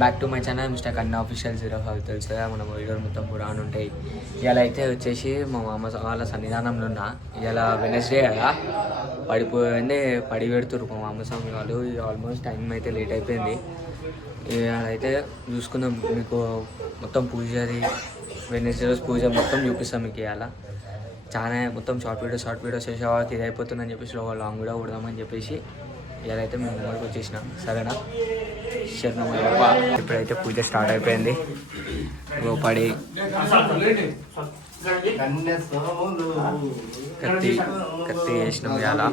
Back to my channel mister కన్నా official 05 తెలుసు కదా, మన వీడియోలు మొత్తం పురాణ ఉంటాయి. ఇలా అయితే వచ్చేసి మా మామ వాళ్ళ సన్నిధానంలో ఉన్నా. ఇలా వెనస్డే కదా, పడిపోయింది పడి పెడుతురు మా మామ స్వామి వాళ్ళు. ఆల్మోస్ట్ టైం అయితే లేట్ అయిపోయింది. అయితే చూసుకుందాం, మీకు మొత్తం పూజది వెనస్డే రోజు పూజ మొత్తం చూపిస్తాం మీకు. ఇవాళ చాలా మొత్తం షార్ట్ వీడియోస్ చేసే వాళ్ళకి ఇది అయిపోతుందని చెప్పేసి లాంగ్ వీడియో కొడదామని చెప్పేసి ఇలా అయితే మేము ముందుకు వచ్చేసినాం. సరేనా, శరణమయ్యప్ప. ఇప్పుడైతే పూజ స్టార్ట్ అయిపోయింది. పడి కత్తి వేసినాం ఇలా.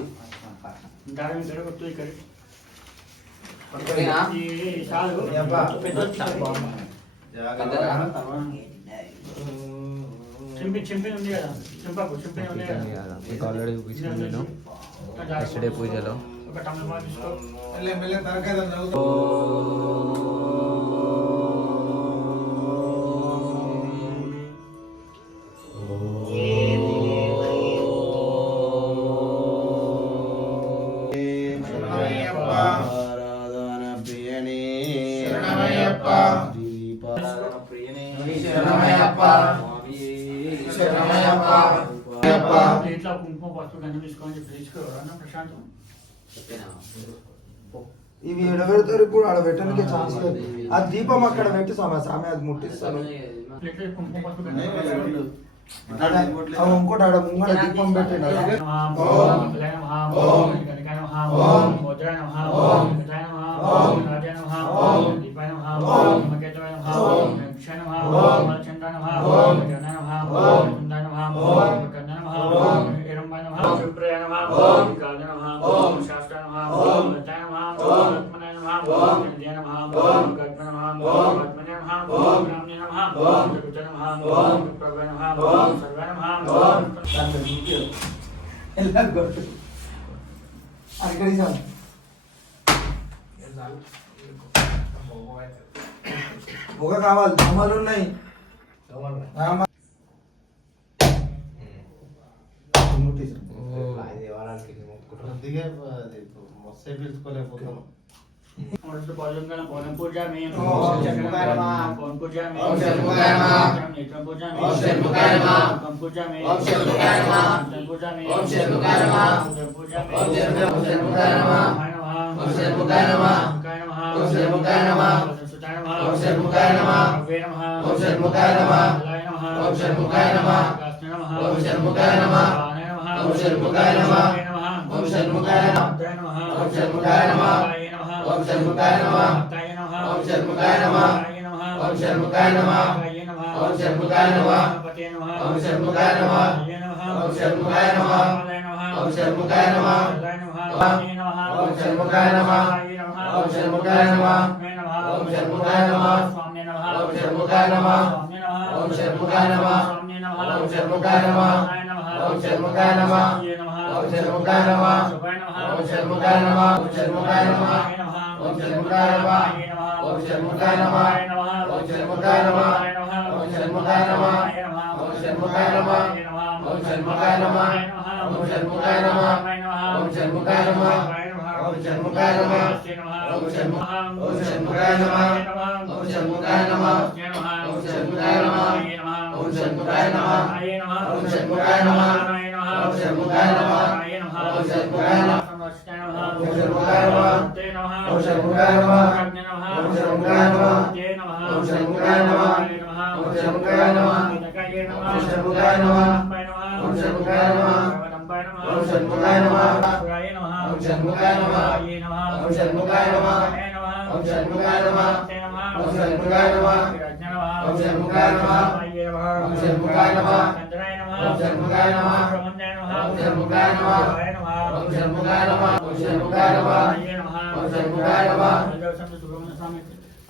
మీకు ఆల్రెడీ చూపించాను నేను నెక్స్ట్ డే పూజలో. ఇట్లా కుంకుమ పసుపు గంధం తీసుకొని తెచ్చుకోవాలన్నా ప్రశాంతం. ఇవి ఎడబెడతారు, ఇప్పుడు ఆడ పెట్టడానికి ఛాన్స్ లేదు. ఆ దీపం అక్కడ పెట్టి సామె అది ముట్టిస్తాను. కుంకుమ పసుపు ఇంకోటి ఆడ ముంగడ దీపం పెట్టండి. పొగ కావాలి, దోమలు ఉన్నాయి. పిలుచుకోలేకపోతున్నాం. పూజ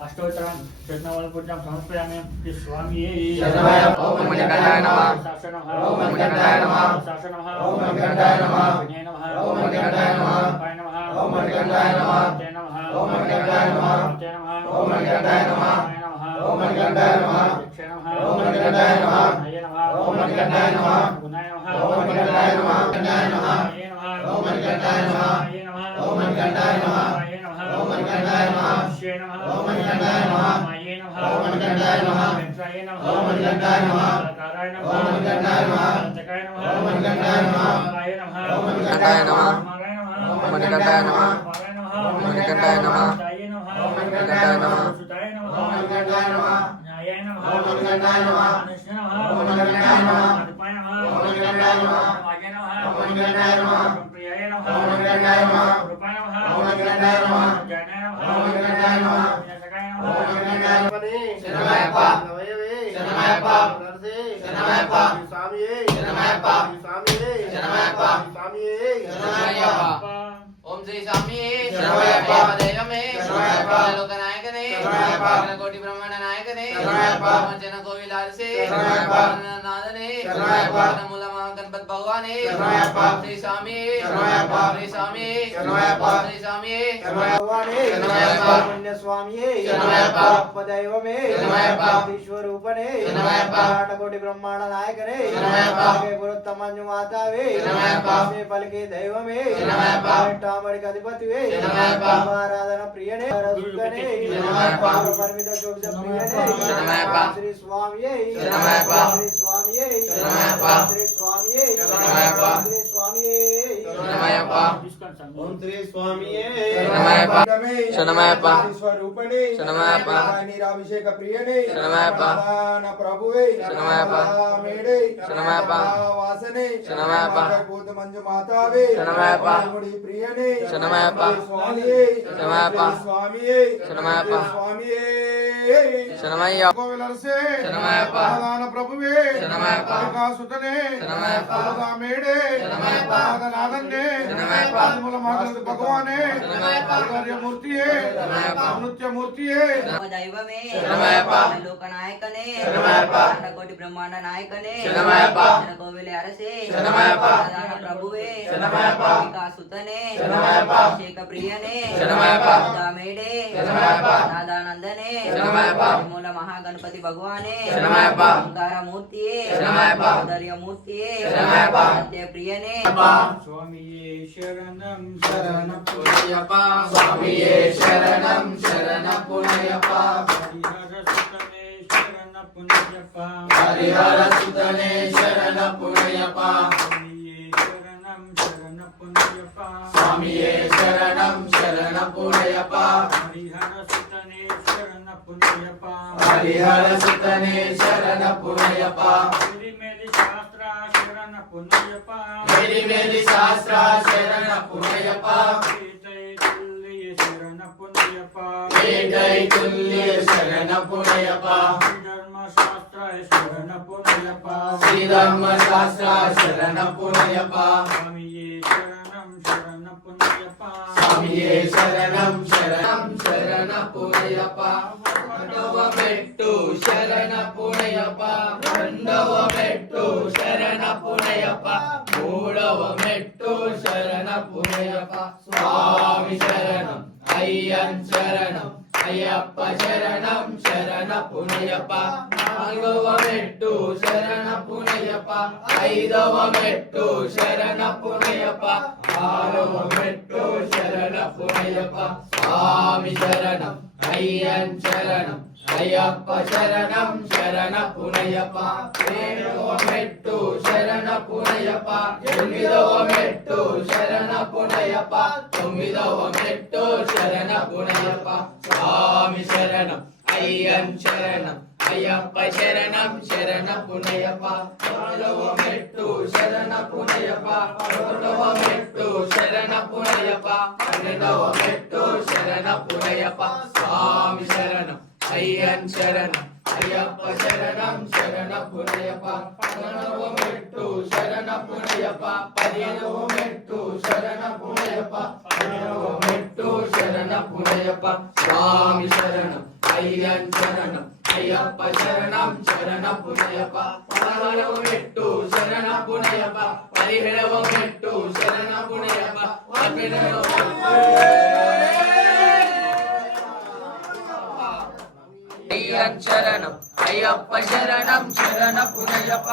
అష్టోత్తరం కృష్ణవల్ పూజం సమర్పయామి. స్వామి ఓం మణికంఠాయ నమః. శాసనః ఓం మణికంఠాయ నమః. శాసనః ఓం మణికంఠాయ నమః. వినయ నమః ఓం మణికంఠాయ నమః. పాయ నమః ఓం మణికంఠాయ నమః. తే నమః ఓం మణికంఠాయ నమః. తే నమః ఓం మణికంఠాయ నమః. పాయ నమః ఓం మణికంఠాయ నమః. క్షే నమః ఓం మణికంఠాయ నమః. నయ నమః ఓం మణికంఠాయ నమః. గుణాయ నమః ఓం మణికంఠాయ నమః. కంఠాయ నమః. నయ నమః ఓం మణికంఠాయ నమః. నయ నమః ఓం మణికంఠాయ నమః. నయ నమః ఓం మణికంఠాయ నమః శివాయ నమః ఓం మణికంఠాయ నమః మాయే నమః ఓం మణికంఠాయ నమః వెంకటాయ నమః ఓం మణికంఠాయ నమః కారాయ నమః ఓం మణికంఠాయ నమః అంతకాయ నమః ఓం మణికంఠాయ నమః కాయ నమః ఓం మణికంఠాయ నమః మారాయ నమః ఓం మణికంఠాయ నమః పారాయ నమః ఓం మణికంఠాయ నమః తాయ నమః ఓం మణికంఠాయ నమః సుతాయ నమః ఓం మణికంఠాయ నమః న్యాయాయ నమః ఓం మణికంఠాయ నమః అనుష్ణ నమః ఓం మణికంఠాయ నమః అదుపాయ నమః ఓం మణికంఠాయ నమః వాగే నమః ఓం మణికంఠాయ నమః ప్రియాయ నమః ఓం మణికంఠాయ నమః రూపాయ నమః ఓం మణికంఠాయ నమః జ్ఞానాయ నమః ఓం మణికంఠాయ నమః వినాశకాయ నమః ఓం మణికంఠాయ నమః శరణమయ్యప్ప నవయవే శరణమయ్యప్ప నరసే శరణమయ్యప్ప స్వామియే శరణమయ్యప్ప స్వామియే శరణమయ్యప్ప స్వామియే శరణమయ్యప్ప ఓం శ్రీ స్వామియే శరణమయ్యప్ప దైవమే శరణమయ్యప్ప లోకనాయకనే శరణమయ్యప్ప కోటి బ్రహ్మాండ నాయకనే శరణమయ్యప్ప జన కోవిలారసే శరణమయ్యప్ప నాదనే శరణమయ్యప్ప మూల మహాగణపతి భగవానే శరణమయ్యప్ప శ్రీ స్వామియే శరణమయ్యప్ప శ్రీ స్వామియే శరణమయ్యప్ప శ్రీ స్వామియే భగవానే శరణమయ్యప్ప పుణ్య స్వామియే శరణమయ్యప్ప దైవమే శరణమయ్యప్ప ఈశ్వరూపనే శరణమయ్యప్ప కోటి బ్రహ్మాండ నాయకనే శరణమయ్యప్ప పురుత్తమంజు మాతావే శరణమయ్యప్ప పలికే దైవమే శరణమయ్యప్ప టామడికి అధిపతివే శరణమయ్యప్ప ఆరాధన ప్రియనే రసుకనే శరణమయ్యప్ప పరిమిత జోగ ప్రియనే శరణమయ్యప్ప శ్రీ స్వామియే శరణమయ్యప్ప శ్రీ స్వామియే శరణమయ్యప్ప శ్రీ స్వామియే శరణమయ్యప్ప శ్రీ స్వామియే శరణమయ్యప్ప ఓం శ్రీ స్వామియే శరణమయ్యప్ప శరణమయ్యప్ప ఈశ్వరూపనే శరణమయ్యప్ప నీరాభిషేక ప్రియనే శరణమయ్యప్ప నా ప్రభువే శరణమయ్యప్ప మేడే శరణమయ్యప్ప వాసనే శరణమయ్యప్ప భూత మంజు మాతావే శరణమయ్యప్ప గుడి ప్రియనే శరణమయ్యప్ప స్వామియే శరణమయ్యప్ప స్వామియే శరణమయ్యప్ప స్వామియే శరణమయ్యప్ప కోవిలర్సే శరణమయ్యప్ప ప్రధాన ప్రభువే శరణమయ్యప్ప కాసుతనే శరణమయ్యప్ప మేడే శరణమయ్యప్ప నాదన్నే శరణమయ్యప్ప మూల మహాగణపతి భగవానే శరణమయ్యప్ప కార్యమూర్తియే శరణమయ్యప్ప నృత్యమూర్తియే దైవమే శరణమయ్యప్ప లోకనాయకనే శరణమయ్యప్ప కోటి బ్రహ్మాండ నాయకనే శరణమయ్యప్ప కోవిలి అరసే శరణమయ్యప్ప ప్రధాన ప్రభువే శరణమయ్యప్ప కాసుతనే శరణమయ్యప్ప అభిషేక ప్రియనే శరణమయ్యప్ప దామేడే శరణమయ్యప్ప నాదానందనే శరణమయ్యప్ప మూల మహాగణపతి భగవానే శరణమయ్యప్ప ఓంకారమూర్తియే శరణమయ్యప్ప ఉదర్యమూర్తియే శరణమయ్యప్ప సత్య ప్రియనే స్వామియే శరణం శరణపుణ్యప్ప స్వామియే శరణం శరణపుణ్యప్ప హరిహర సుతనే శరణపుణ్యప్ప స్వామియే శరణం శరణపుణ్యప్ప హరిహర సుతనే శరణపుణ్యప్ప మేరి శాస్త్ర శరణపుణ్యప్ప వేదై తుల్య శరణపుణ్యప్ప శ్రీ ధర్మ శాస్త్ర శరణపుణ్యప్ప స్వామియే శరణం శరణం శరణపుణ్యప్ప రెండవ మెట్టు శరణపుణ్యప్ప రెండవ మెట్టు శరణపుణ్యప్ప మూడవ మెట్టు శరణపుణ్యప్ప స్వామి శరణం అయ్యన్ శరణం అయ్యప్ప శరణం శరణపుణ్యప్ప నాలుగవ మెట్టు శరణపుణ్యప్ప ఐదవ మెట్టు శరణపుణ్యప్ప ఆరవ మెట్టు శరణపుణ్యప్ప స్వామి శరణం అయ్యన్ శరణం అయ్యప్ప శరణం శరణపుణ్యప్ప ఏడవ మెట్టు శరణపుణ్యప్ప ఎనిమిదవ మెట్టు శరణపుణ్యప్ప తొమ్మిదవ మెట్టు శరణపుణ్యప్ప స్వామి శరణం అయ్యన్ శరణం అయ్యప్ప శరణం శరణపుణ్యప్ప పదవ మెట్టు శరణపుణ్యప్ప పదకొండవ మెట్టు శరణపుణ్యప్ప పన్నెండవ మెట్టు శరణపుణ్యప్ప స్వామి శరణం అయ్యన్ శరణం అయ్యప్ప శరణం శరణపుణ్యప్ప పదకొండవ మెట్టు శరణపుణ్యప్ప పదిహేనవ మెట్టు శరణపుణ్యప్ప పదిహేనవ మెట్టు శరణపుణ్యప్ప స్వామి శరణం అయ్యన్ శరణం అయ్యప్ప శరణం శరణపుణ్యప్ప పదహారవ మెట్టు శరణపుణ్యప్ప పదిహేడవ మెట్టు శరణపుణ్యప్ప పన్నెండవ అయ్యన్ శరణం అయ్యప్ప శరణం శరణపుణ్యప్ప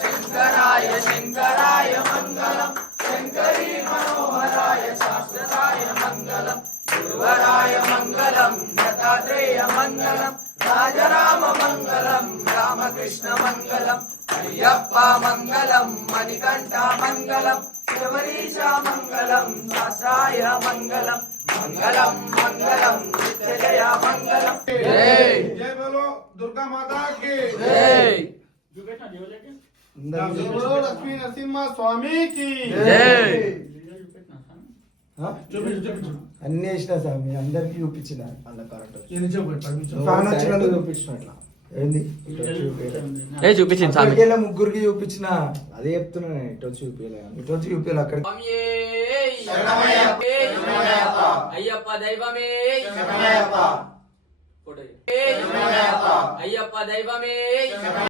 శంకరాయ శంకరాయ మంగళం శంకరీ మనోహరాయ శాశ్వతాయ మంగళం ధ్రువరాయ మంగళం దత్తాత్రేయ మంగళం రాజరామ మంగళం రామకృష్ణ మంగళం అయ్యప్ప మంగళం మణికంఠ మంగళం శబరీశ మంగళం శాస్త్రాయ మంగళం మంగళం మంగళం నిత్యజయ మంగళం జై जय बोलो दुर्गा माता की జై చూపెట్టినా దేవుళ్ళకి जय बोलो लक्ष्मी नरसिम्हा स्वामी की జై వీడియో చూపెట్టినా స్వామి? ఆ? చూపించు చూపించు అన్ని వేసిన స్వామి అందరికి చూపించిన ఎన్ని చెప్పండి ఫ్యాన్ వచ్చినందుకు చూపించిన అట్లా ఏంది వీడియో చూపించండి. ఏ చూపించింది స్వామి అక్కడికి ముగ్గురికి చూపించిన అదే చెప్తున్నా ఇటు వచ్చి చూపించలే ఇటు వచ్చి చూపించాలి అక్కడ అయ్యప్ప దైవమే అయ్యప్ప దైవమే